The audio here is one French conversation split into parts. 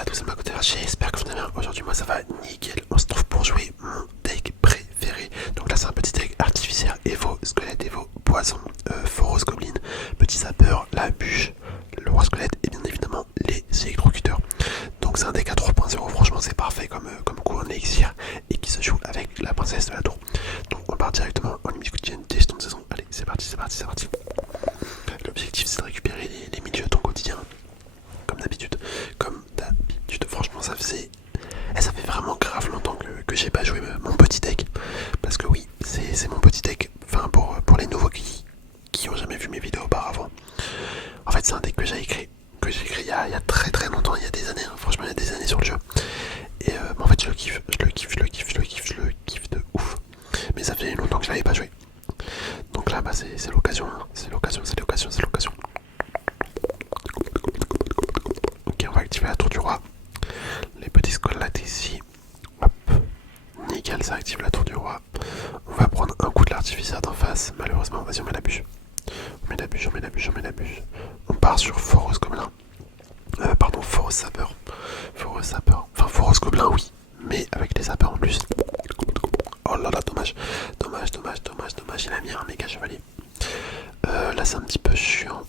à tous, c'est ma côté j'espère que vous allez bien. Aujourd'hui moi ça va nickel, on se trouve pour jouer mon deck préféré. Donc là c'est un petit deck artificiel, Evo, squelette, Evo, poison, Foros, Goblin, petit sapeur, la bûche, le roi squelette et bien évidemment les électrocuteurs. Donc c'est un deck à 3.0, franchement c'est parfait comme coup en élixir et qui se joue avec la princesse de la tour. Donc on part directement en limite quotidienne, gestion de saison. Allez c'est parti, c'est parti, c'est parti. L'objectif c'est de récupérer les milieux de ton quotidien. Comme d'habitude, franchement ça fait vraiment grave longtemps que j'ai pas joué mon petit deck. Parce que oui, c'est mon petit deck, enfin pour les nouveaux qui ont jamais vu mes vidéos auparavant. En fait c'est un deck que j'ai écrit il y a très très longtemps, il y a des années, hein. Franchement il y a des années sur le jeu. Et en fait je le kiffe de ouf. Mais ça fait longtemps que je l'avais pas joué. Donc là bah c'est l'occasion, hein. C'est l'occasion. Ok, on va activer la tour du roi. Les petits squelettes ici. Hop. Nickel, ça active la tour du roi. On va prendre un coup de l'artificier d'en face. Malheureusement, vas-y, on met la bûche. On met la bûche. On part sur Foros Gobelin. Pardon, Foros Sapeur. Enfin, Foros Gobelin, oui. Mais avec les sapeurs en plus. Oh là là, dommage. Il a mis un méga chevalier. Là, c'est un petit peu chiant.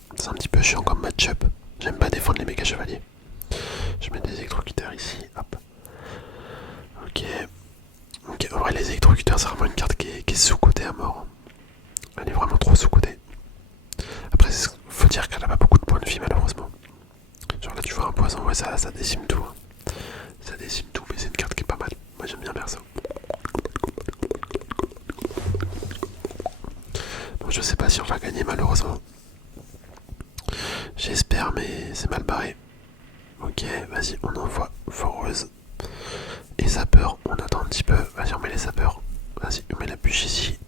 Comme match-up. J'aime pas défendre les méga chevaliers. Je mets des électrocuteurs ici, hop. Ok, en vrai les électrocuteurs c'est vraiment une carte qui est sous-cotée à mort. Elle est vraiment trop sous-cotée. Après faut dire qu'elle a pas beaucoup de points de vie malheureusement. Genre là tu vois un poison, ouais ça décime tout. Hein. Ça décime tout, mais c'est une carte qui est pas mal. Moi j'aime bien perso. Bon je sais pas si on va gagner malheureusement. J'espère mais c'est mal barré. Ok, vas-y, on envoie Foreuse. Et sapeur, on attend un petit peu. Vas-y, on met les sapeurs. Vas-y, on met la bûche ici.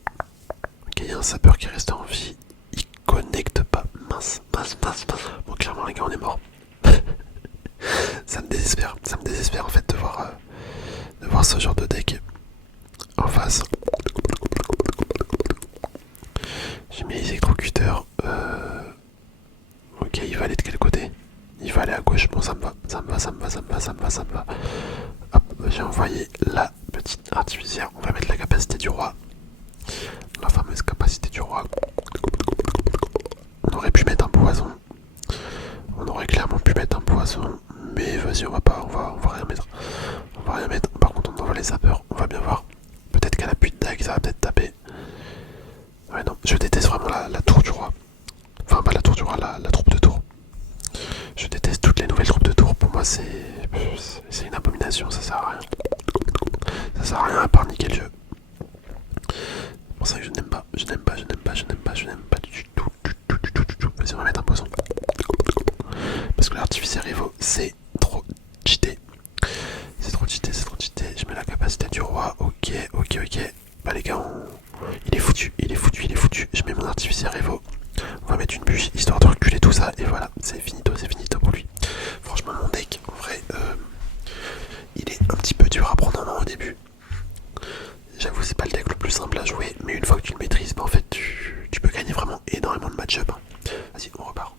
Ok, il y a un sapeur qui reste en vie. Il connecte pas. Mince. Bon, clairement, les gars, on est mort. Ça me désespère en fait de voir ce genre de deck en face. J'ai mis les électrocuteurs. Ok, il va aller de quel côté? Il va aller à gauche. Bon, ça me va. Hop, j'ai envoyé la petite artificière. On va mettre la capacité du roi. La fameuse capacité du roi. On aurait pu mettre un poison. On aurait clairement pu mettre un poison. Mais vas-y, on va rien mettre. Par contre, on envoie les sapeurs. On va bien voir. Peut-être qu'elle a plus de dague, ça va peut-être taper. Ouais, non, je déteste vraiment la tour du roi. Enfin, pas la tour du roi, la troupe de tour. Je déteste toutes les nouvelles troupes de tour. Pour moi, c'est une abomination, ça sert à rien. Ça sert à rien à part niquer le jeu. C'est pour ça que je n'aime pas du tout. Vas-y, on va mettre un poison. Parce que l'artificier Evo, c'est trop cheaté. C'est trop cheaté. Je mets la capacité du roi. Ok. Bah les gars, il est foutu. Je mets mon artificier Evo. On va mettre une bûche histoire de reculer tout ça. Et voilà, c'est finito pour lui. Franchement, mon deck, en vrai, il est un petit peu dur à prendre en main au début. J'avoue, c'est pas le deck le plus simple à jouer, mais une fois que tu le maîtrises, bah en fait, tu peux gagner vraiment énormément de match-up. Vas-y, on repart.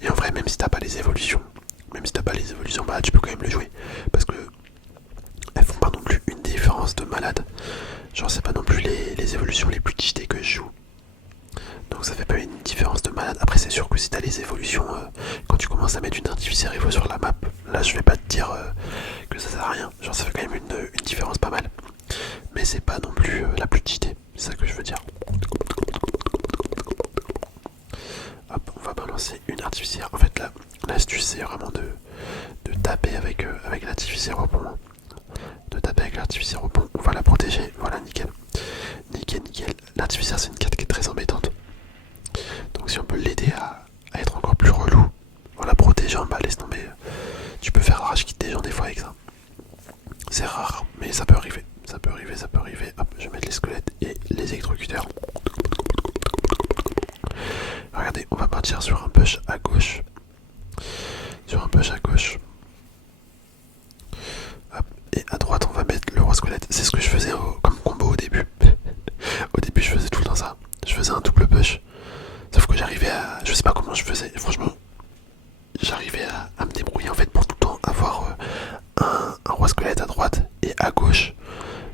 Et en vrai, même si t'as pas les évolutions, bah tu peux quand même le jouer. Parce que elles font pas non plus une différence de malade. Genre, c'est pas non plus les évolutions les plus cheatées que je joue. Donc ça fait pas une différence de malade. Après c'est sûr que si t'as les évolutions, quand tu commences à mettre une artificière Evo sur la map, là je vais pas te dire que ça sert à rien. Genre ça fait quand même une différence pas mal. Mais c'est pas non plus la plus cheatée, c'est ça que je veux dire. Hop, on va balancer une artificière. En fait là, l'astuce c'est vraiment de taper avec l'artificière au pont. On va la protéger, voilà nickel. L'artificière c'est une carte qui est très embêtante. Donc si on peut l'aider à être encore plus relou en la protégeant, bah laisse tomber. Tu peux faire rage quitter des gens des fois avec ça. C'est rare, mais ça peut arriver. Hop, je vais mettre les squelettes et les électrocuteurs. Regardez, on va partir sur un push à gauche. Hop, et à droite on va mettre le roi squelette. C'est ce que je faisais comme combo au début. Au début je faisais tout le temps ça. Je faisais un double push. Sauf que j'arrivais Je sais pas comment je faisais, franchement, j'arrivais à me débrouiller en fait pour tout le temps avoir un roi squelette à droite et à gauche.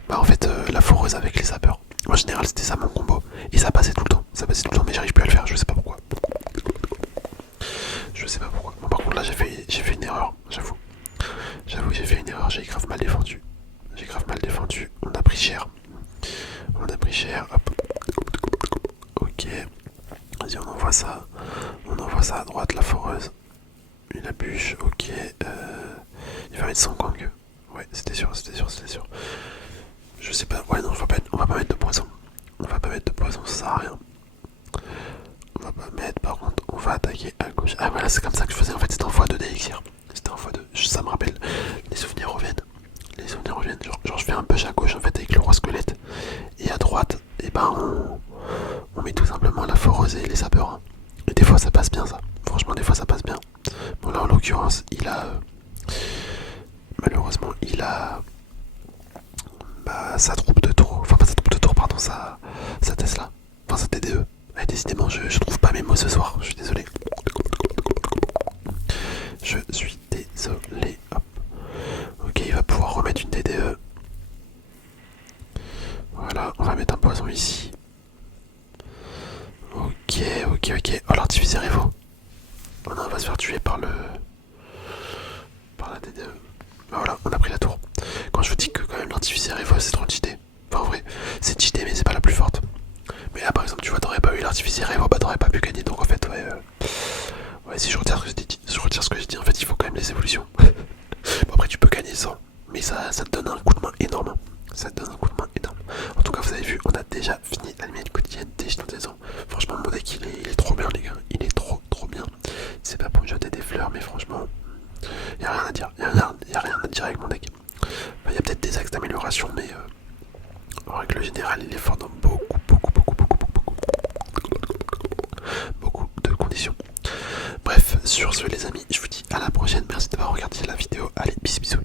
Bah en fait la foreuse avec les sapeurs. En général c'était ça mon combo. Et ça passait tout le temps. Ça passait tout le temps mais j'arrive plus à le faire, je sais pas pourquoi. Je sais pas pourquoi. Bon par contre là j'ai fait une erreur, j'avoue. J'avoue j'ai fait une erreur, j'ai grave mal défendu. J'ai grave mal défendu. On a pris cher. On a pris cher. Hop. Ok. Vas-y on envoie ça. On envoie ça à droite la foreuse. Une bûche, ok. Il va mettre son gang. Ouais, c'était sûr, c'était sûr, c'était sûr. Je sais pas, ouais non, on va pas mettre de poison. On va pas mettre de poison, ça sert à rien. On va pas mettre, par contre, on va attaquer à gauche. Ah voilà, c'est comme ça que je faisais en fait, c'était en x2 d'élixir. C'était en x2, ça me rappelle. Les souvenirs reviennent. Les souvenirs reviennent. Genre je fais un push à gauche en fait avec le roi squelette. Et à droite, et ben on met tout simplement la foreuse et les sapeurs. Hein. Et des fois ça passe bien ça. Franchement, des fois ça passe bien. Bon là en l'occurrence, il a... malheureusement, il a... bah, sa troupe de tour. Enfin pas sa troupe de tour, pardon, sa Tesla. Enfin sa TDE. Et décidément, je trouve pas mes mots ce soir. Je suis désolé. Je suis désolé. Hop. Ok, il va pouvoir remettre une TDE. Voilà, on va mettre un poison ici. Ok, ok, ok. Oh, l'artificier Evo. Oh non, on va se faire tuer par le... par la TDE. Bah voilà, on a pris la tour. Quand je vous dis que quand même l'artificier Evo c'est trop cheaté. Enfin en vrai, c'est cheaté mais c'est pas la plus forte. Mais là par exemple tu vois t'aurais pas eu l'artificier Evo, bah t'aurais pas pu gagner. Donc en fait ouais, ouais si je retire ce que j'ai dit, en fait il faut quand même les évolutions. Bon après tu peux gagner sans, mais ça te donne un coup de main énorme. Ça te donne un coup de main énorme. En tout cas vous avez vu, on a déjà fini la limite quotidienne des jetons de saison. Franchement mon deck il est trop bien les gars, il est trop bien. C'est pas pour jeter des fleurs mais franchement, y a rien à dire, y a rien à dire avec mon deck. Enfin, y a peut-être des axes d'amélioration mais en règle générale il est fort dans beaucoup de conditions. Bref, sur ce les amis, je vous dis à la prochaine, merci d'avoir regardé la vidéo, allez bisous bisous.